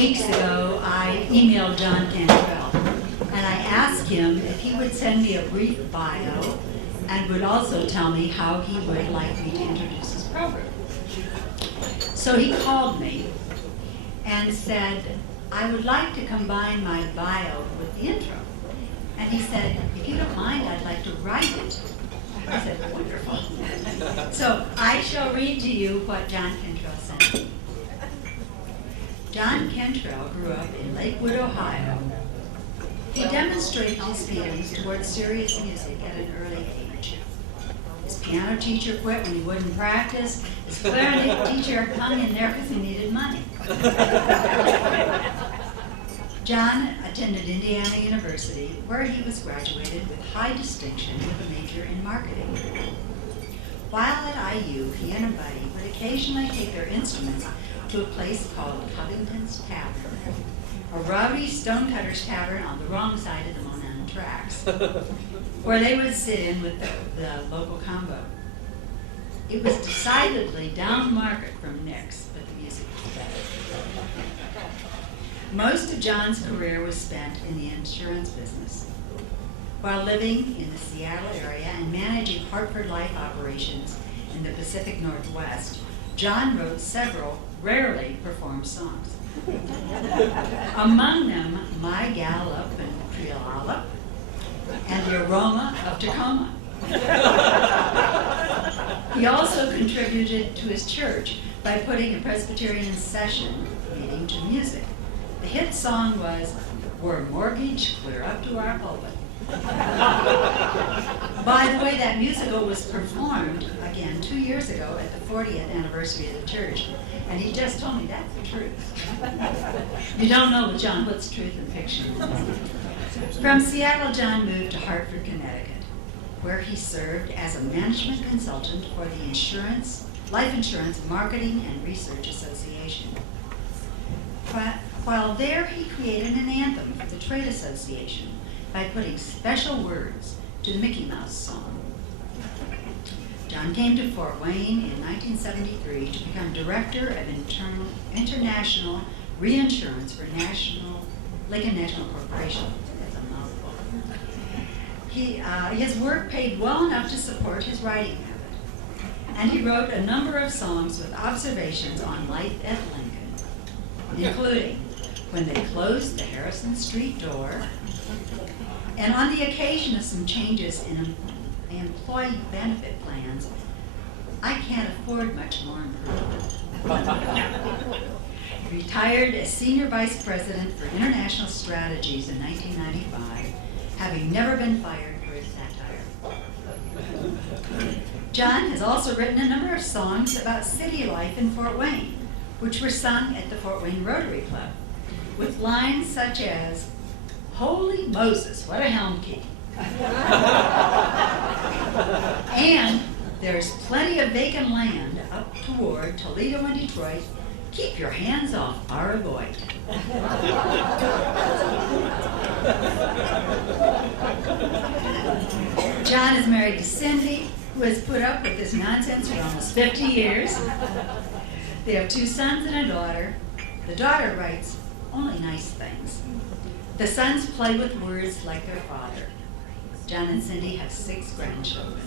weeks ago, I emailed John Cantrell, and I asked him if he would send me a brief bio and would also tell me how he would like me to introduce his program. So he called me and said, I would like to combine my bio with the intro. And he said, if you don't mind, I'd like to write it. I said, wonderful. So I shall read to you what John Cantrell sent me. John Cantrell grew up in Lakewood, Ohio. He demonstrated his feelings towards serious music at an early age. His piano teacher quit when he wouldn't practice. His clarinet teacher hung in there because he needed money. John attended Indiana University, where he was graduated with high distinction with a major in marketing. While at IU, he and a buddy would occasionally take their instruments to a place called Covington's Tavern, a rowdy stonecutter's tavern on the wrong side of the Monon tracks, where they would sit in with the local combo. It was decidedly down market from Nick's, but the music was better. Most of John's career was spent in the insurance business. While living in the Seattle area and managing Hartford Life operations in the Pacific Northwest, John wrote several rarely performed songs. Among them, My Gallop and Triolala, and The Aroma of Tacoma. He also contributed to his church by putting a Presbyterian session meeting to music. The hit song was, We're Mortgaged Clear Up to Our Pulpit. By the way, that musical was performed again 2 years ago at the 40th anniversary of the church, and he just told me that's the truth. You don't know with John what's truth and fiction. From Seattle, John moved to Hartford, Connecticut, where he served as a management consultant for the Life Insurance Marketing and Research Association. While there, he created an anthem for the Trade Association by putting special words to the Mickey Mouse song. John came to Fort Wayne in 1973 to become Director of International Reinsurance for Lincoln National Corporation. That's a mouthful. His work paid well enough to support his writing habit, and he wrote a number of songs with observations on life at Lincoln, including When They Closed the Harrison Street Door, and on the occasion of some changes in employee benefit plans, I can't afford much more improvement. Retired as Senior Vice President for International Strategies in 1995, having never been fired for his satire. John has also written a number of songs about city life in Fort Wayne, which were sung at the Fort Wayne Rotary Club, with lines such as, Holy Moses, what a helm key. And there's plenty of vacant land up toward Toledo and Detroit. Keep your hands off our avoid. John is married to Cindy, who has put up with this nonsense for almost 50 years. They have 2 sons and a daughter. The daughter writes only nice things. The sons play with words like their father. John and Cindy have 6 grandchildren.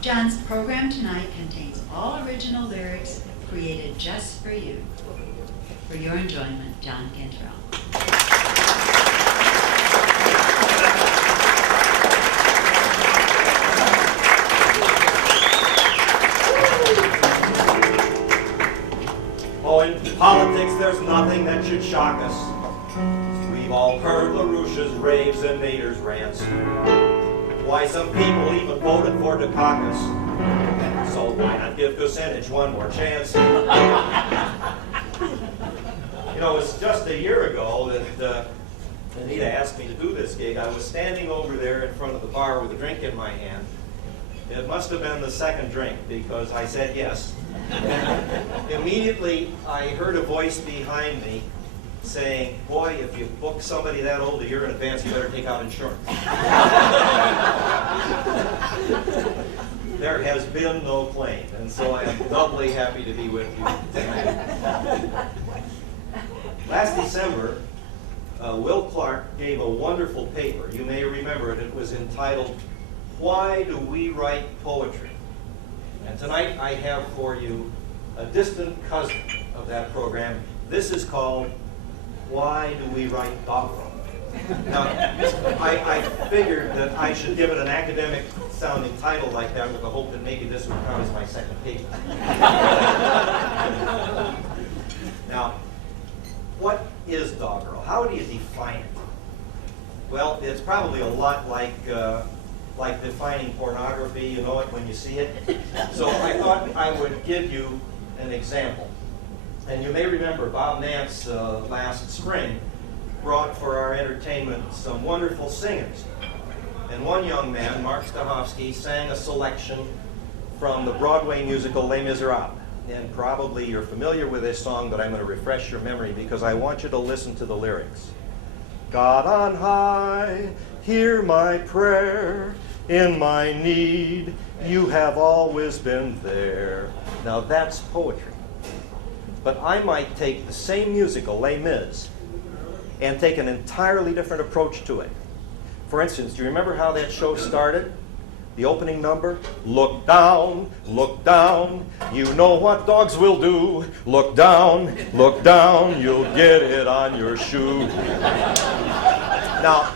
John's program tonight contains all original lyrics created just for you. For your enjoyment, John Cantrell. Oh, in politics, there's nothing that should shock us. We've all heard LaRouche's raves and Nader's rants. Why some people even voted for Dukakis. So why not give Kucinich one more chance? You know, it's just a year ago that Anita asked me to do this gig. I was standing over there in front of the bar with a drink in my hand. It must have been the second drink because I said yes. And immediately I heard a voice behind me saying, boy, if you book somebody that old a year in advance, you better take out insurance. There has been no claim, and so I am doubly happy to be with you tonight. Last December, Will Clark gave a wonderful paper. You may remember it. It was entitled, "Why Do We Write Poetry?" And tonight I have for you a distant cousin of that program. This is called, "Why Do We Write Doggerel?" Now, I figured that I should give it an academic sounding title like that with the hope that maybe this would count as my second paper. Now, what is doggerel? How do you define it? Well, it's probably a lot like defining pornography. You know it when you see it. So I thought I would give you an example. And you may remember Bob Nance last spring brought for our entertainment some wonderful singers. And one young man, Mark Stahovsky, sang a selection from the Broadway musical Les Miserables. And probably you're familiar with this song, but I'm going to refresh your memory because I want you to listen to the lyrics. God on high, hear my prayer. In my need, you have always been there. Now that's poetry. But I might take the same musical, Les Mis, and take an entirely different approach to it. For instance, do you remember how that show started? The opening number, look down, you know what dogs will do. Look down, you'll get it on your shoe. Now,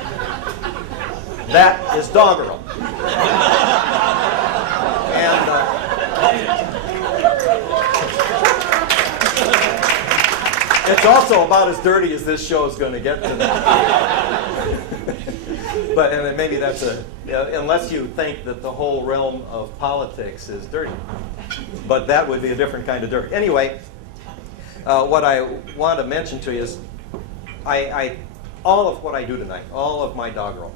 that is doggerel. And it's also about as dirty as this show is going to get tonight. But and maybe that's unless you think that the whole realm of politics is dirty. But that would be a different kind of dirt. Anyway, what I want to mention to you is all of what I do tonight, all of my doggerel,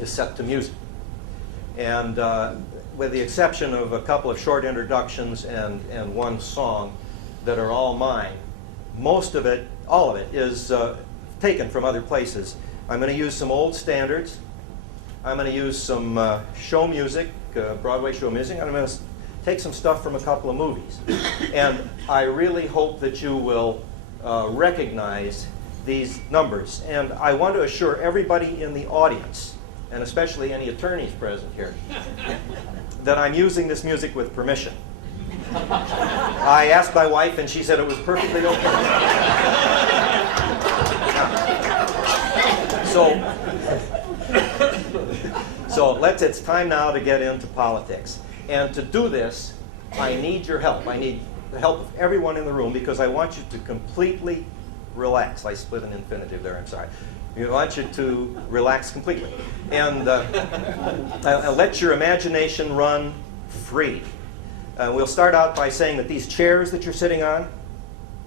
is set to music. And with the exception of a couple of short introductions and one song that are all mine, most of it, all of it, is taken from other places. I'm going to use some old standards. I'm going to use some show music, Broadway show music. I'm going to take some stuff from a couple of movies. And I really hope that you will recognize these numbers. And I want to assure everybody in the audience, and especially any attorneys present here, that I'm using this music with permission. I asked my wife, and she said it was perfectly okay. So it's time now to get into politics. And to do this, I need your help. I need the help of everyone in the room because I want you to completely relax. I split an infinitive there, I'm sorry. I want you to relax completely. And let your imagination run free. We'll start out by saying that these chairs that you're sitting on,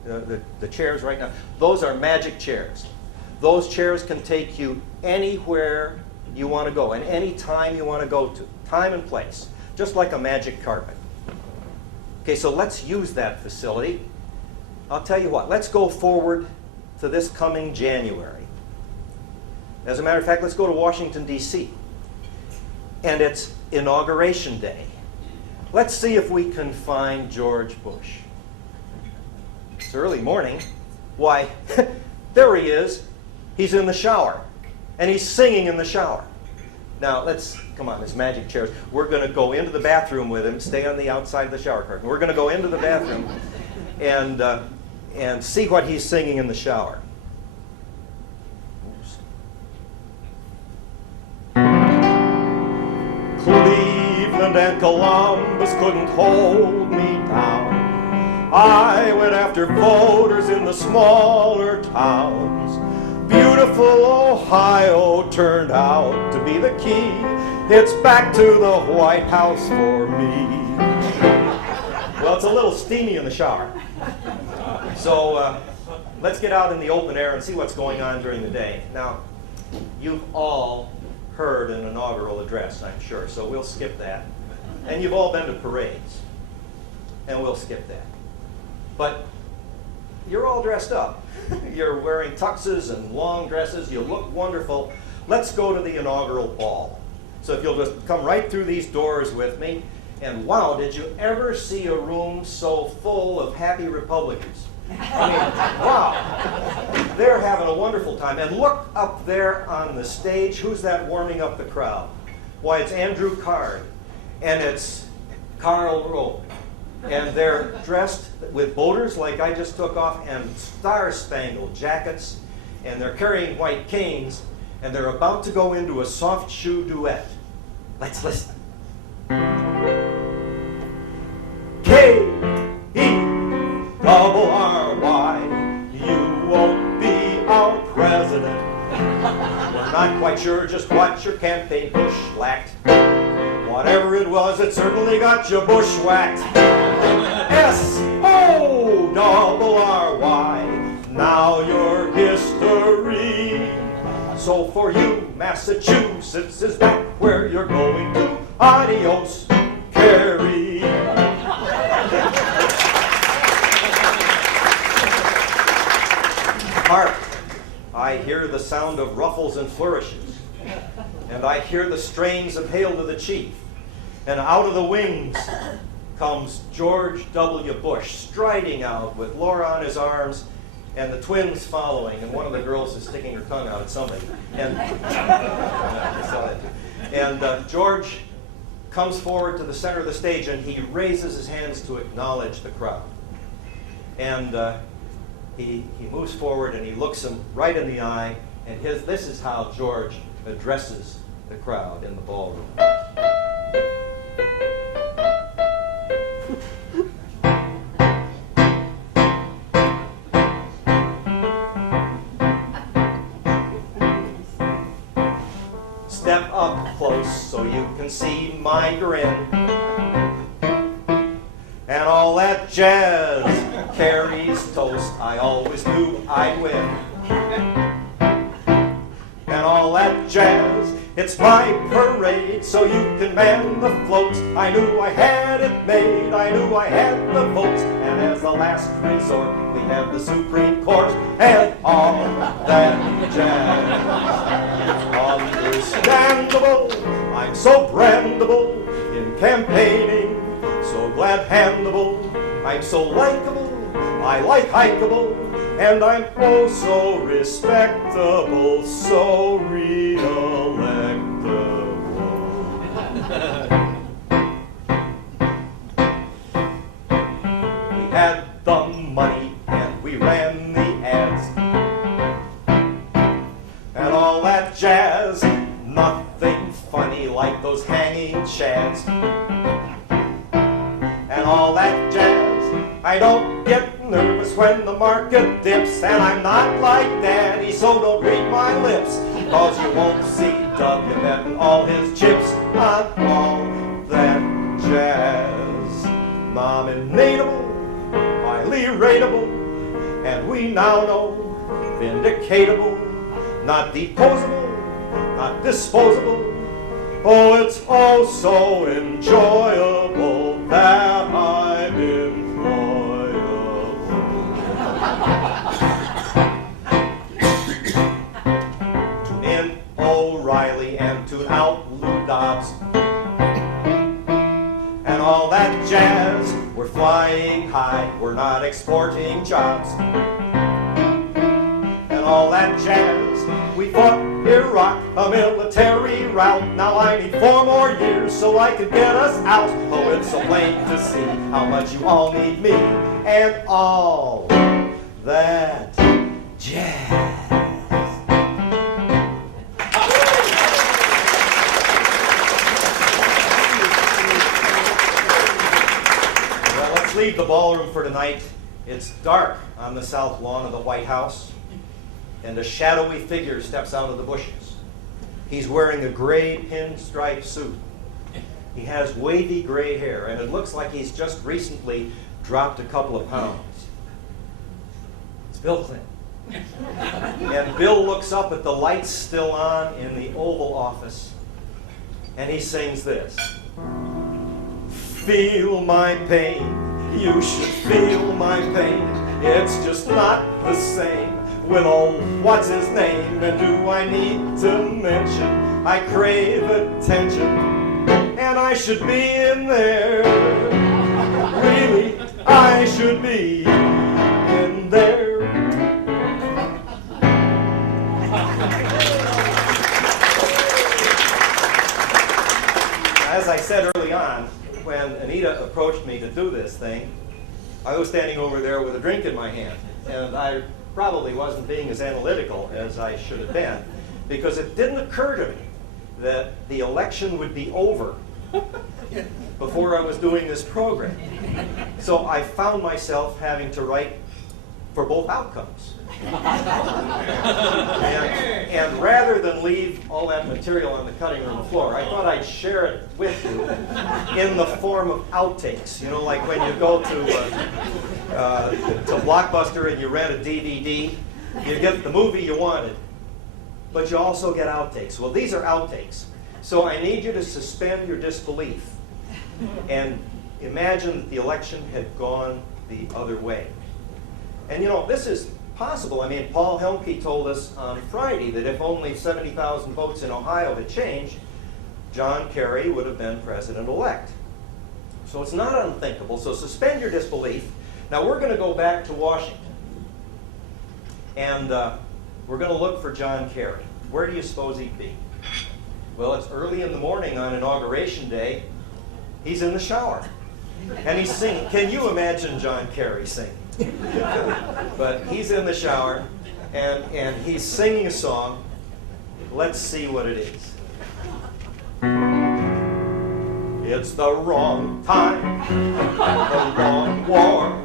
the chairs right now, those are magic chairs. Those chairs can take you anywhere you want to go and any time you want to go to, time and place, just like a magic carpet. Okay, so let's use that facility. I'll tell you what, let's go forward to this coming January. As a matter of fact, let's go to Washington, D.C. And it's Inauguration Day. Let's see if we can find George Bush. It's early morning. Why, there he is. He's in the shower. And he's singing in the shower. Now, come on, this magic chairs. We're going to go into the bathroom with him, stay on the outside of the shower curtain. We're going to go into the bathroom and see what he's singing in the shower. Cleveland and Columbus couldn't hold me down. I went after voters in the smaller towns. Beautiful Ohio turned out to be the key. It's back to the White House for me. Well, it's a little steamy in the shower. So let's get out in the open air and see what's going on during the day. Now, you've all heard an inaugural address, I'm sure, so we'll skip that. And you've all been to parades, and we'll skip that. But you're all dressed up. You're wearing tuxes and long dresses. You look wonderful. Let's go to the inaugural ball. So if you'll just come right through these doors with me. And wow, did you ever see a room so full of happy Republicans? I mean, wow. They're having a wonderful time. And look up there on the stage. Who's that warming up the crowd? Why, it's Andrew Card. And it's Carl Rowe. And they're dressed with boaters like I just took off and star-spangled jackets. And they're carrying white canes. And they're about to go into a soft shoe duet. Let's listen. K-E-double-R-Y, you won't be our president. We're not quite sure just what your campaign push lacked. Whatever it was, it certainly got you bushwhacked. S-O-double-R-Y, now you're history. So for you, Massachusetts is back where you're going to. Adios, Carrie. Hark, I hear the sound of ruffles and flourishes, and I hear the strains of Hail to the Chief, and out of the wings comes George W. Bush, striding out with Laura on his arms, and the twins following, and one of the girls is sticking her tongue out at somebody. And George comes forward to the center of the stage, and he raises his hands to acknowledge the crowd. And he moves forward, and he looks him right in the eye, and this is how George addresses the crowd in the ballroom. Step up close so you can see my grin. And all that jazz carries toast. I always knew I'd win. And all that jazz, it's my parade, so you can man the floats. I knew I had it made, I knew I had the votes. And as the last resort, we have the Supreme Court and all that jazz. Understandable, I'm so brandable in campaigning, so glad-handable, I'm so likable, I like hikeable, and I'm oh so respectable, so re-electable. We had the money and we ran the ads and all that jazz. Nothing funny like those hanging chads and all that jazz. I don't get nervous when the market dips, and I'm not like Daddy, so don't read my lips, cause you won't see W betting all his chips on all that jazz. Nominatable, highly rateable, and we now know vindicatable, not deposable, not disposable. Oh, it's oh so enjoyable that I'm employable. Tune in O'Reilly and tune out Lou Dobbs and all that jazz. We're flying high, we're not exporting jobs and all that jazz. We fought Iraq, a military rout. Now I need 4 more years so I can get us out. Oh, it's so plain to see how much you all need me and all that jazz. Well, let's leave the ballroom for tonight. It's dark on the south lawn of the White House, and a shadowy figure steps out of the bushes. He's wearing a gray pinstripe suit. He has wavy gray hair, and it looks like he's just recently dropped a couple of pounds. It's Bill Clinton. And Bill looks up at the lights still on in the Oval Office, and he sings this. Feel my pain, you should feel my pain. It's just not the same with old what's-his-name. And do I need to mention I crave attention, and I should be in there. Really, I should be in when Anita approached me to do this thing, I was standing over there with a drink in my hand, and I probably wasn't being as analytical as I should have been, because it didn't occur to me that the election would be over before I was doing this program. So I found myself having to write for both outcomes. And rather than leave all that material on the cutting room floor, I thought I'd share it with you in the form of outtakes. You know, like when you go to Blockbuster and you rent a DVD, you get the movie you wanted, but you also get outtakes. Well, these are outtakes. So I need you to suspend your disbelief and imagine that the election had gone the other way. And you know, this is possible. I mean, Paul Helmke told us on Friday that if only 70,000 votes in Ohio had changed, John Kerry would have been president-elect. So it's not unthinkable. So suspend your disbelief. Now we're going to go back to Washington. And we're going to look for John Kerry. Where do you suppose he'd be? Well, it's early in the morning on Inauguration Day. He's in the shower. And he's singing. Can you imagine John Kerry singing? But he's in the shower, and he's singing a song. Let's see what it is. It's the wrong time, the wrong war.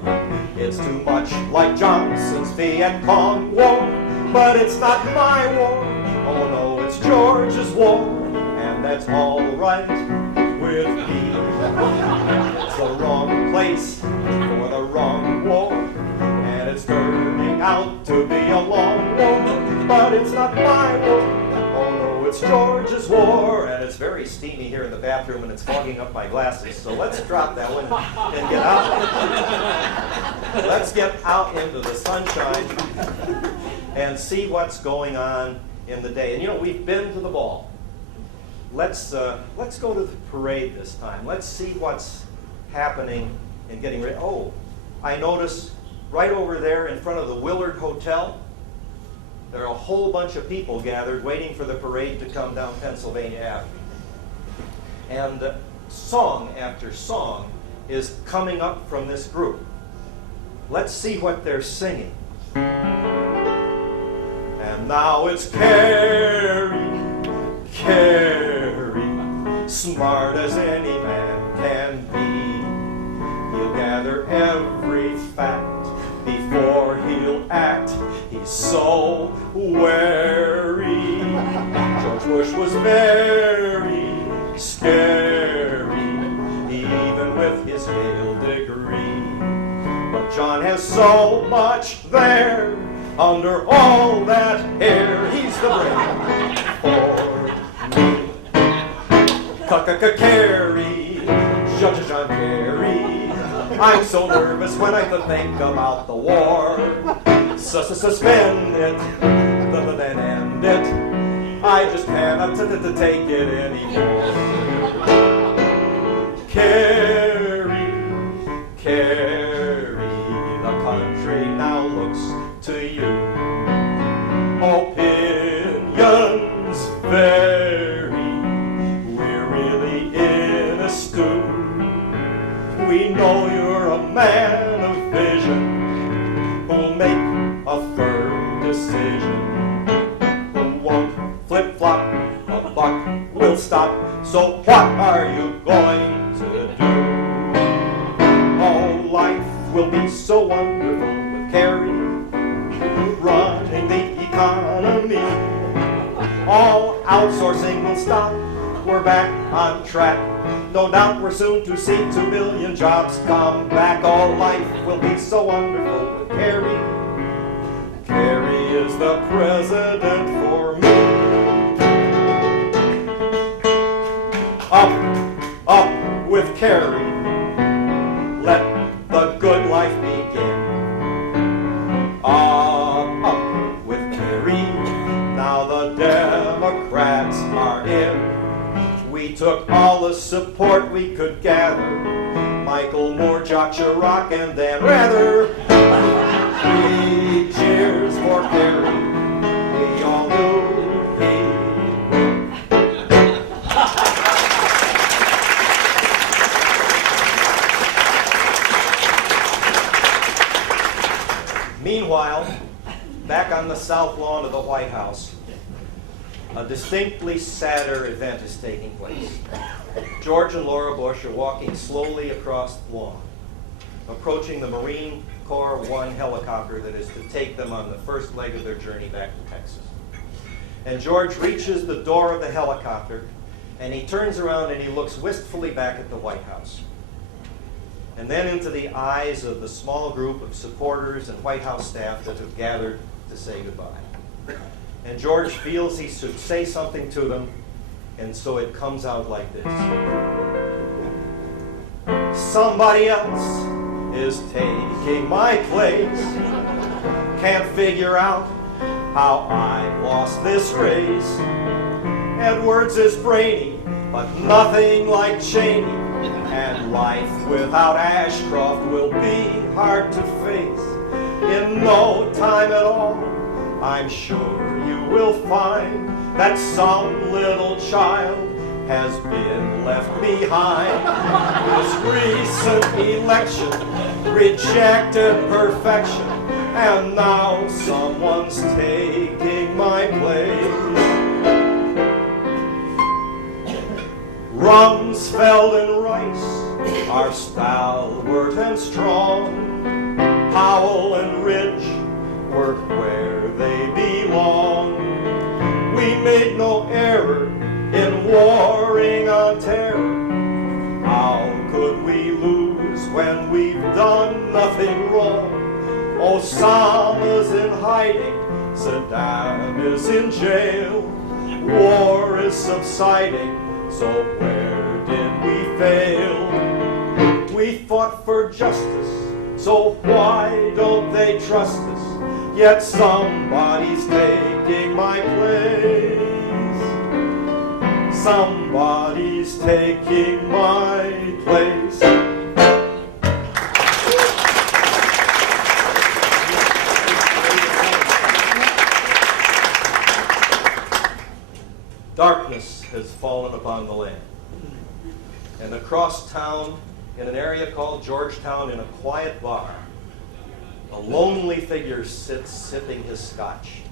It's too much like Johnson's Viet Cong War. But it's not my war. Oh no, it's George's war. And that's all right with me. It's the wrong place for the wrong war, and it's turning out to be a long war, but it's not my war. Oh no, it's George's war, and it's very steamy here in the bathroom, and it's fogging up my glasses, so let's drop that one and get out. Let's get out into the sunshine and see what's going on in the day. And you know, we've been to the ball. Let's go to the parade this time. Let's see what's happening and getting ready. Oh, I notice right over there in front of the Willard Hotel, there are a whole bunch of people gathered waiting for the parade to come down Pennsylvania Avenue. And song after song is coming up from this group. Let's see what they're singing. And now it's Kerry, Kerry, smart as any man can be. He'll gather every fact before he'll act. He's so wary. George Bush was very scary, even with his Yale degree. But John has so much there under all that hair. He's the brain for me. Kerry, Judge John Kerry. I'm so nervous when I think about the war. Suspend it, then end it. I just cannot take it anymore. Kerry, Kerry, the country now looks to you. Opinions vary. We're really in a stew. We know you're a man of vision who'll make a firm decision. Who won't flip-flop, a buck will stop. So what are you going to do? Oh, life will be so wonderful with Kerry running the economy. All outsourcing will stop. We're back on track. No doubt we're soon to see 2 million jobs come back. All life will be so wonderful with Kerry. Kerry is the president for me. Up with Kerry. Let the good life begin. Up with Kerry. Now the Democrats are in. We took all the support we could gather. Michael Moore, Jacques Chirac, and Dan Rather. 3 cheers for Kerry. We all knew he would. Meanwhile, back on the south lawn of the White House, a distinctly sadder event is taking place. George and Laura Bush are walking slowly across the lawn, approaching the Marine Corps One helicopter that is to take them on the first leg of their journey back to Texas. And George reaches the door of the helicopter, and he turns around and he looks wistfully back at the White House. And then into the eyes of the small group of supporters and White House staff that have gathered to say goodbye. And George feels he should say something to them, and so it comes out like this. Somebody else is taking my place. Can't figure out how I lost this race. Edwards is brainy, but nothing like Cheney. And life without Ashcroft will be hard to face. In no time at all, I'm sure you will find that some little child has been left behind. This recent election rejected perfection, and now someone's taking my place. Rumsfeld and Rice are stalwart and strong. Powell and Ridge work where they belong. We made no error in warring on terror. How could we lose when we've done nothing wrong? Osama's in hiding, Saddam is in jail. War is subsiding, so where did we fail? We fought for justice, so why don't they trust us? Yet somebody's taking my place. Somebody's taking my place. Darkness has fallen upon the land. And across town, in an area called Georgetown, in a quiet bar, a lonely figure sits sipping his scotch.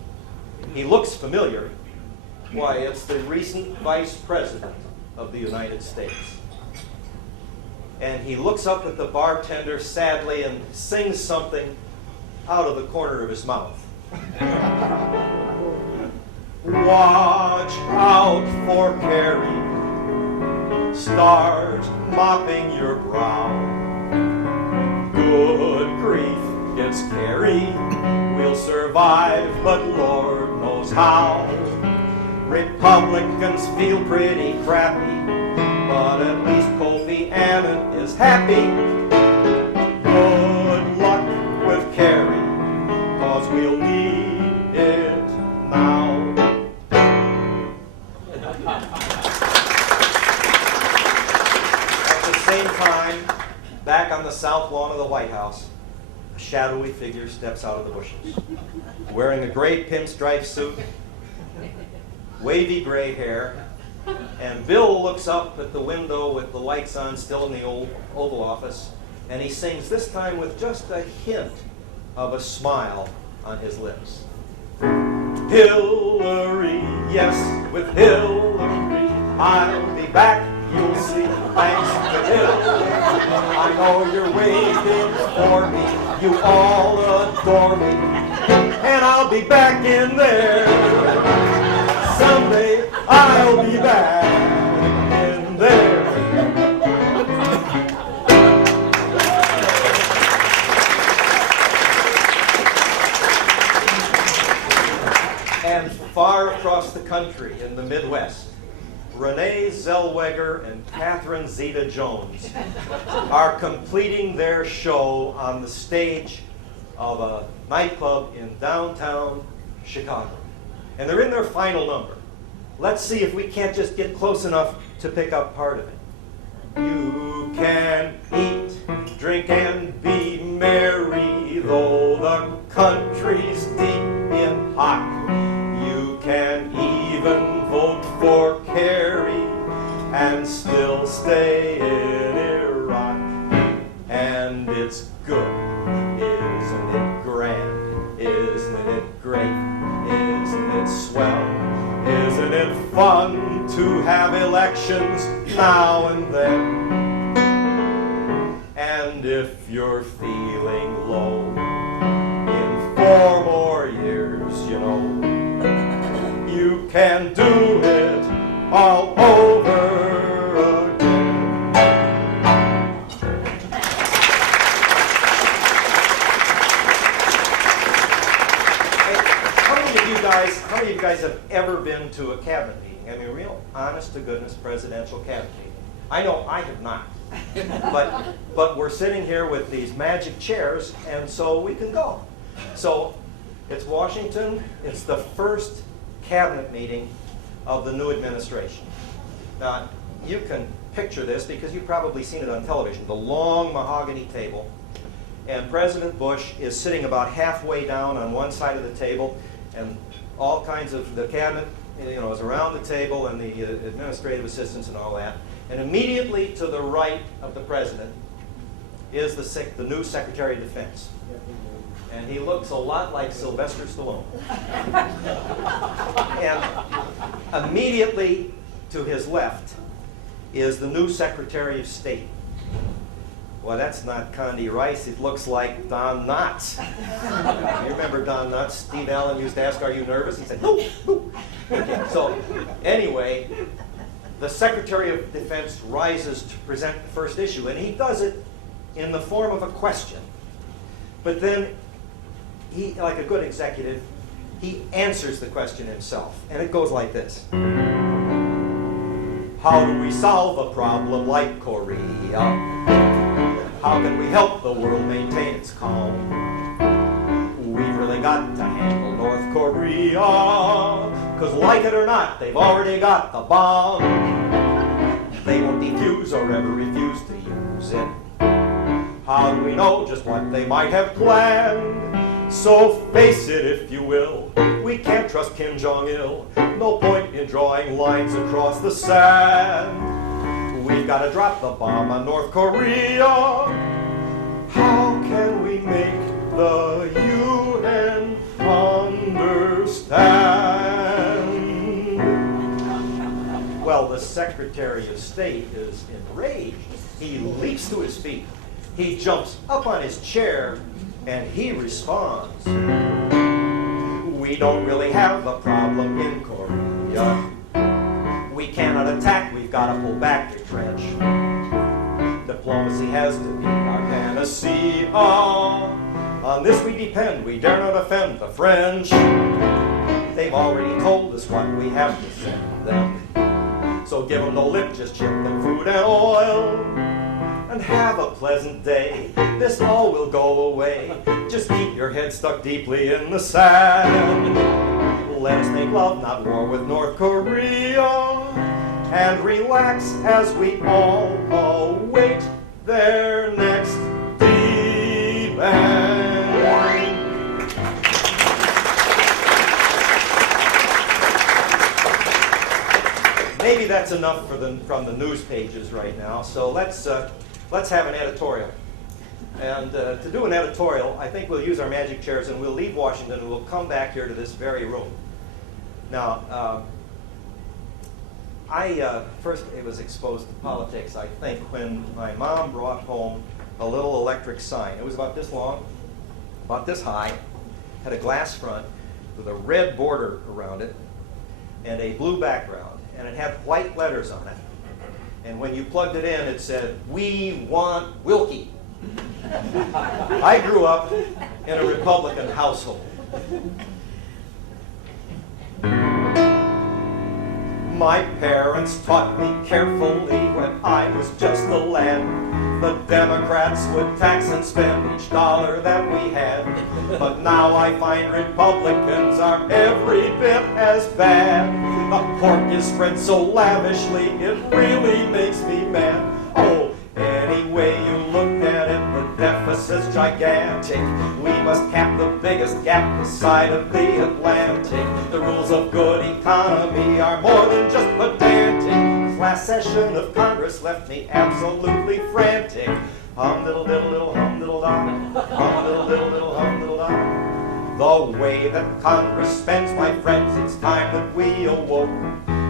He looks familiar. Why, it's the recent Vice President of the United States. And he looks up at the bartender sadly and sings something out of the corner of his mouth. Watch out for Carrie. Start mopping your brow. Good grief, it's Carrie. We'll survive, but Lord knows how. Republicans feel pretty crappy, but at least Kofi Annan is happy. Good luck with Carrie, 'cause we'll need it now. At the same time, back on the south lawn of the White House, a shadowy figure steps out of the bushes, wearing a gray pinstripe suit, wavy gray hair, and Bill looks up at the window with the lights on still in the old Oval Office, and he sings, this time with just a hint of a smile on his lips. Hillary, yes, with Hillary, I'll be back, you'll see, thanks to Hillary. I know you're waiting for me, you all adore me, and I'll be back in there. Someday I'll be back in there. And far across the country in the Midwest, Renee Zellweger and Catherine Zeta-Jones are completing their show on the stage of a nightclub in downtown Chicago. And they're in their final number. Let's see if we can't just get close enough to pick up part of it. You can eat, drink, and be merry, though the country's deep in hock. You can even vote for Kerry and still stay in Iraq. And it's good, isn't it grand? elections now and then. And if you're feeling low in 4 more years, you know, you can do it all over again. Hey, how many of you guys have ever been to a cabinet meeting? I mean, real honest-to-goodness presidential cabinet meeting. I know I have not. But we're sitting here with these magic chairs, and so we can go. So it's Washington. It's the first cabinet meeting of the new administration. Now, you can picture this because you've probably seen it on television, the long mahogany table. And President Bush is sitting about halfway down on one side of the table, and all kinds of the cabinet, you know, is around the table, and the administrative assistants and all that. And immediately to the right of the president is the new Secretary of Defense. And he looks a lot like Sylvester Stallone. And immediately to his left is the new Secretary of State. Well, that's not Condi Rice. It looks like Don Knotts. You remember Don Knotts? Steve Allen used to ask, "Are you nervous?" He said, "No, no." Okay, so anyway, the Secretary of Defense rises to present the first issue, and he does it in the form of a question. But then he, like a good executive, he answers the question himself. And it goes like this. How do we solve a problem like Korea? How can we help the world maintain its calm? We've really got to handle North Korea, 'cause like it or not, they've already got the bomb. They won't defuse or ever refuse to use it. How do we know just what they might have planned? So face it, if you will, we can't trust Kim Jong-il. No point in drawing lines across the sand. We've got to drop the bomb on North Korea. How can we make the UN understand? Well, the Secretary of State is enraged. He leaps to his feet. He jumps up on his chair, and he responds. We don't really have a problem in Korea. We cannot attack, we've got to pull back the trench. Diplomacy has to be our panacea. On this we depend, we dare not offend the French. They've already told us what we have to send them. So give them no lip, just chip them food and oil. And have a pleasant day, this all will go away. Just keep your head stuck deeply in the sand. Let us make love, not war with North Korea. And relax as we all await their next demand. Maybe that's enough from the news pages right now. So let's have an editorial. And to do an editorial, I think we'll use our magic chairs and we'll leave Washington and we'll come back here to this very room. Now, first I was exposed to politics, I think, when my mom brought home a little electric sign. It was about this long, about this high, had a glass front with a red border around it and a blue background, and it had white letters on it. And when you plugged it in, it said, "We want Wilkie." I grew up in a Republican household. My parents taught me carefully when I was just a lad. The Democrats would tax and spend each dollar that we had. But now I find Republicans are every bit as bad. The pork is spread so lavishly, it really makes me mad. Oh, any way you look at it, the deficit's gigantic. We must cap the biggest gap this side of the Atlantic. The rules of good economy are more than just pedantic. Last session of Congress left me absolutely frantic. Hum diddle diddle diddle hum diddle da. Hum diddle diddle diddle hum diddle da. The way that Congress spends, my friends, it's time that we awoke.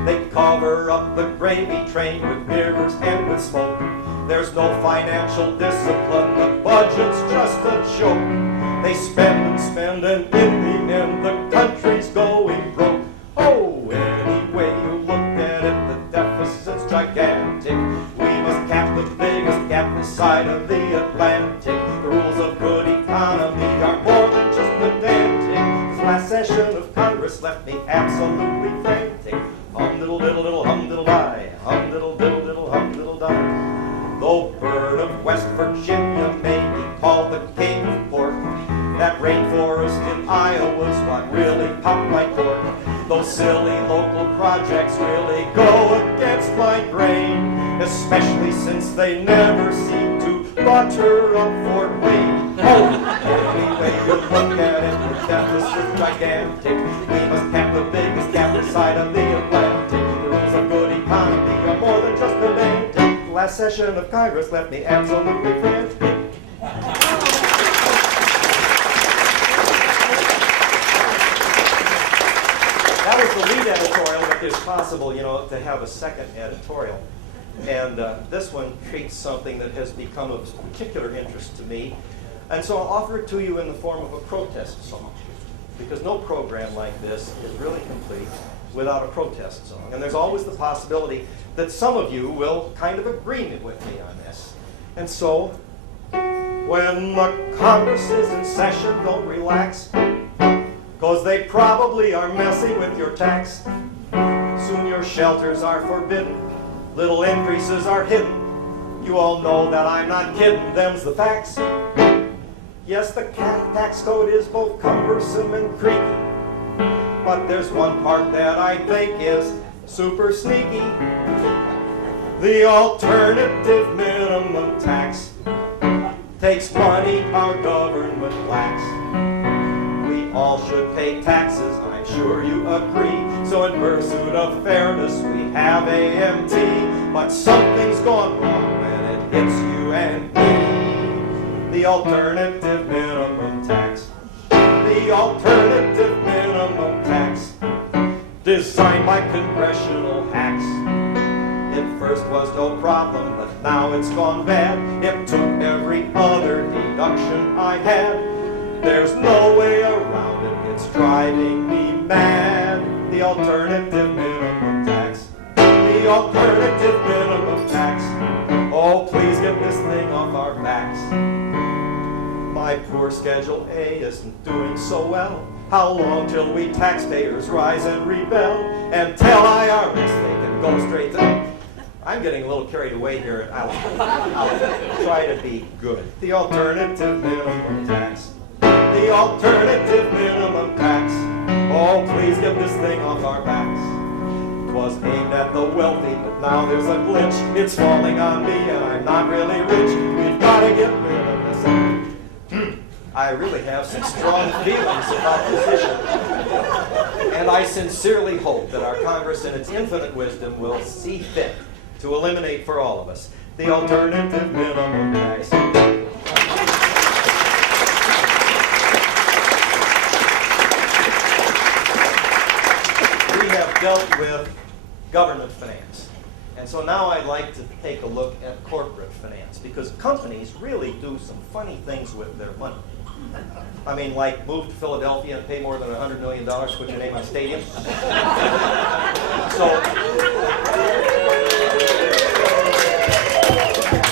They cover up the gravy train with mirrors and with smoke. There's no financial discipline, the budget's just a joke. They spend, and in the end the country's going broke. Oh, any way you look at it, the deficit's gigantic. We must cap the biggest gap this side of the Atlantic. The rules of good economy are more than just pedantic. This last session of Congress left me absolutely frantic. Hum diddle diddle diddle hum diddle die, hum diddle diddle diddle hum diddle die. Though bird of West Virginia may be called the king of pork, that rainforest in Iowa's what really popped my cork. Those silly local projects really go against my grain, especially since they never seem to butter up Fort Wayne. Oh, any way you look at it, the deficit's gigantic. We must cap the biggest gap this side of the Atlantic. The rules of good economy are more than just pedantic. The last session of Congress left me absolutely frantic. That was the lead editorial, but it's possible, to have a second editorial. And this one treats something that has become of particular interest to me. And so I'll offer it to you in the form of a protest song, because no program like this is really complete without a protest song. And there's always the possibility that some of you will kind of agree with me on this. And so, when the Congress is in session, don't relax, 'cause they probably are messing with your tax. Soon your shelters are forbidden, little increases are hidden. You all know that I'm not kidding, them's the facts. Yes, the tax code is both cumbersome and creaky, but there's one part that I think is super sneaky. The alternative minimum tax takes money our government lacks. We all should pay taxes, I'm sure you agree. So in pursuit of fairness, we have AMT. But something's gone wrong when it hits you and me. The alternative minimum tax. The alternative minimum tax. Designed by congressional hacks. It first was no problem, but now it's gone bad. It took every other deduction I had. There's no way around it, it's driving me mad. The alternative minimum tax. The alternative minimum tax. Oh, please get this thing off our backs. My poor Schedule A isn't doing so well. How long till we taxpayers rise and rebel and tell IRS they can go straight to... I'm getting a little carried away here. I'll try to be good. The alternative minimum tax. The alternative minimum tax. Oh, please get this thing off our backs. It was aimed at the wealthy, but now there's a glitch. It's falling on me and I'm not really rich. We've got to get rid of this. I really have some strong feelings about this issue. And I sincerely hope that our Congress in its infinite wisdom will see fit to eliminate for all of us the alternative minimum tax. We have dealt with government finance. And so now I'd like to take a look at corporate finance, because companies really do some funny things with their money. I mean, like move to Philadelphia and pay more than $100 million to put your name on a stadium. So,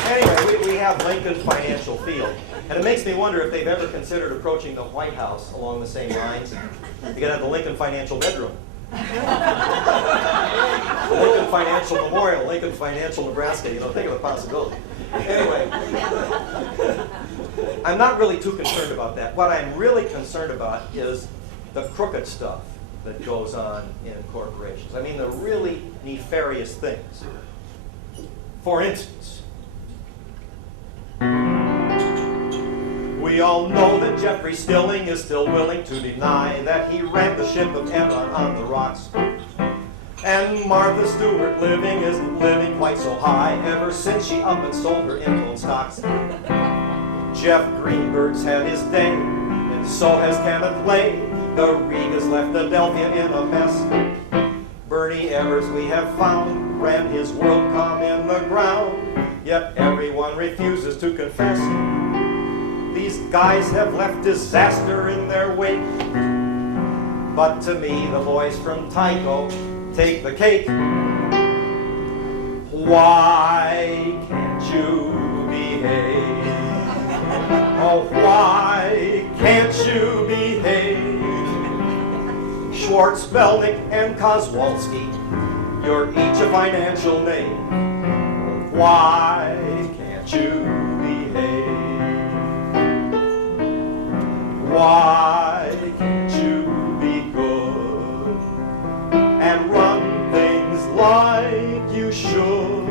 anyway, we have Lincoln Financial Field. And it makes me wonder if they've ever considered approaching the White House along the same lines. You could have the Lincoln Financial Bedroom. Lincoln Financial Memorial, Lincoln Financial Nebraska, think of the possibility. Anyway, I'm not really too concerned about that. What I'm really concerned about is the crooked stuff that goes on in corporations. I mean, the really nefarious things. For instance, we all know that Jeffrey Stilling is still willing to deny that he ran the ship of Enron on the rocks. And Martha Stewart isn't living quite so high ever since she up and sold her Intel stocks. Jeff Greenberg's had his day, and so has Kenneth Lay. The Rig has left Philadelphia in a mess. Bernie Evers we have found ran his WorldCom in the ground, yet everyone refuses to confess. These guys have left disaster in their wake. But to me, the boys from Tycho take the cake. Why can't you behave? Oh, why can't you behave? Schwartz, Melnick, and Kozwolski, you're each a financial name. Why can't you behave? Why can't you be good and run things like you should?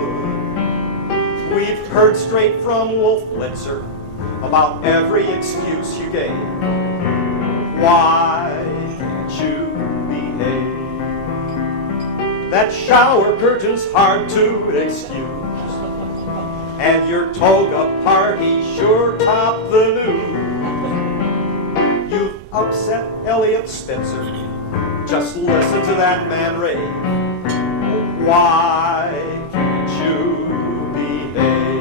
We've heard straight from Wolf Blitzer about every excuse you gave. Why can't you behave? That shower curtain's hard to excuse, and your toga party sure topped the news. You've upset Elliot Spitzer, just listen to that man rave. Why can't you behave?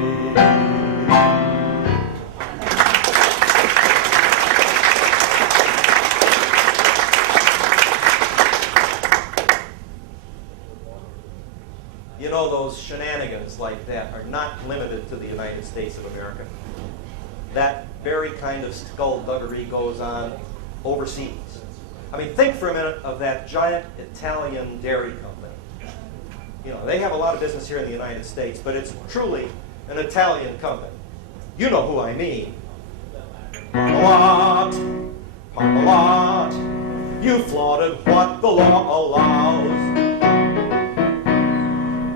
You know, those shenanigans like that are not limited to the United States of America. That very kind of skullduggery goes on overseas. I mean, think for a minute of that giant Italian dairy company. You know, they have a lot of business here in the United States, but it's truly an Italian company. You know who I mean. Parmalat, Parmalat, you flaunted what the law allows.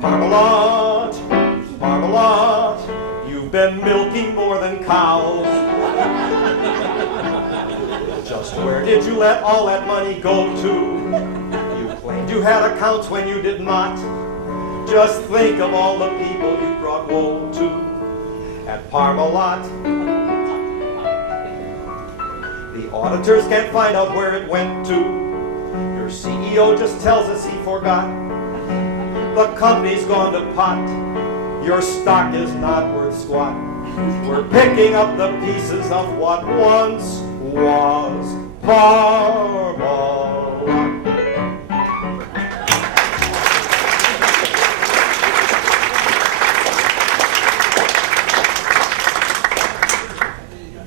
Parmalat, Parmalat, you've been milking more than cows. Just where did you let all that money go to? You claimed you had accounts when you did not. Just think of all the people you brought woe to at Parmalat. The auditors can't find out where it went to. Your CEO just tells us he forgot. The company's gone to pot. Your stock is not worth squat. We're picking up the pieces of what once was Parmalat.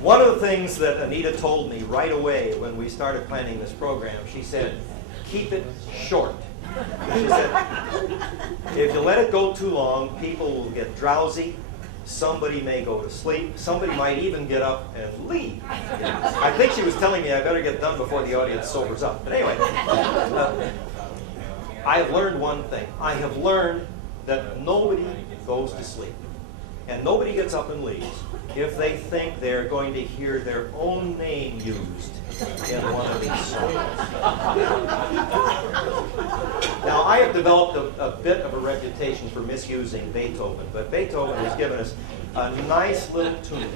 One of the things that Anita told me right away when we started planning this program, she said, keep it short. She said, if you let it go too long, people will get drowsy. Somebody may go to sleep. Somebody might even get up and leave. I think she was telling me I better get done before the audience sobers up. But anyway, I have learned one thing. I have learned that nobody goes to sleep. And nobody gets up and leaves if they think they're going to hear their own name used in one of these songs. Now, I have developed a bit of a reputation for misusing Beethoven, but Beethoven has given us a nice little tune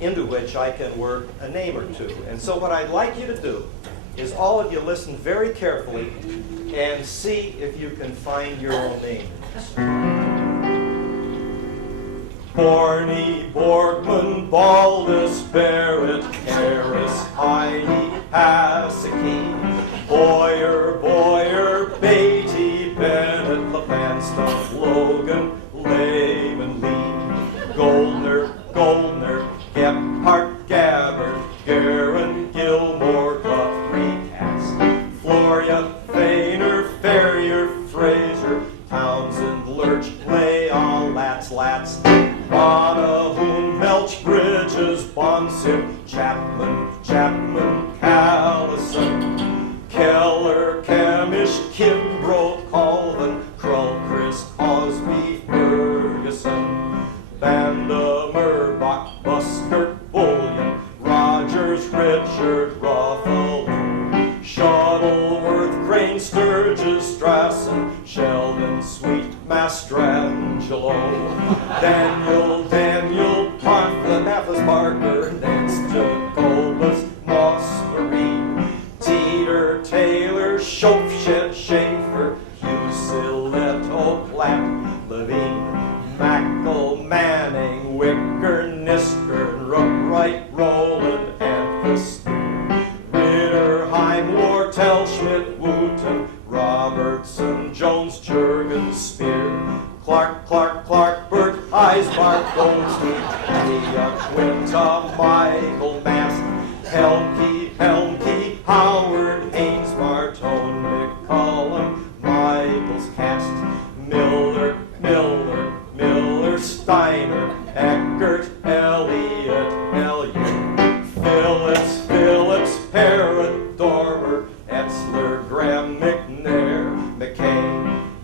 into which I can work a name or two. And so what I'd like you to do is all of you listen very carefully and see if you can find your own name. Borny, Borgman, Baldus, Barrett, Harris, Heine, Haseki, Boyer, Boyer, Beatty, Bennett, LePanstuff, Logan, Lehman, Lee, Goldner, Goldner, Gephardt, Gabbard, Guerin, Gilmore, Clough, Recast, Floria, Feiner, Ferrier, Fraser, Townsend, Lurch, Leon, Latz, Monahoon, Melch, Bridges, Bonsim, Chapman, Callison, Keller, Camish, Kimbrough, Colvin, Krull, Chris, Cosby, Ferguson, Banda, Murbach, Busker, Bullion, Rogers, Richard, Ruffalo, Shuttleworth, Crane, Sturgis, Strassen, Sheldon, Sweet, Mastrangelo, Daniel, Parkland, Mathis, Barker, Nance, Jacobus, Moss, Marine, Teeter, Taylor, Shopshed, Schaefer, Quinta, Michael Mast, Helmke, Howard, Haynes, Martone, McCollum, Michael's Cast, Miller, Steiner, Eckert, Elliott, Phillips, Parrott, Dormer, Etzler, Graham, McNair, McKay,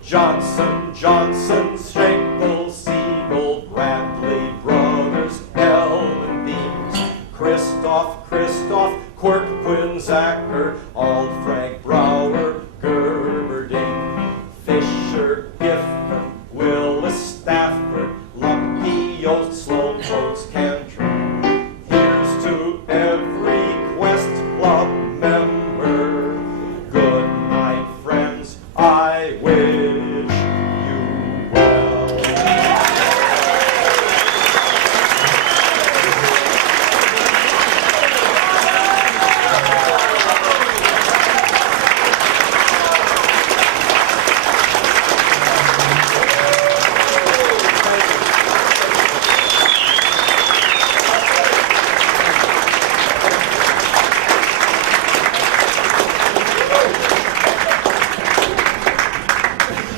Johnson, Schenkel, Siegel, Bradley, Brothers, Helen Beams, Christoph, Quirk, Quinzacker, Ald, Frank, Brower, Gerberding, Fisher, Giffen, Willis, Stafford, Lumpy, Yost, Sloan, Coates, Cantrell. Here's to every Quest Club member. Good night, friends. I wish you well.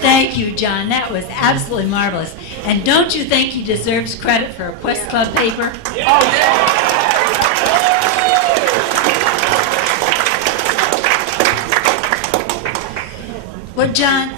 Thank you, John. That was absolutely marvelous. And don't you think he deserves credit for a Quest Club paper? Well, John,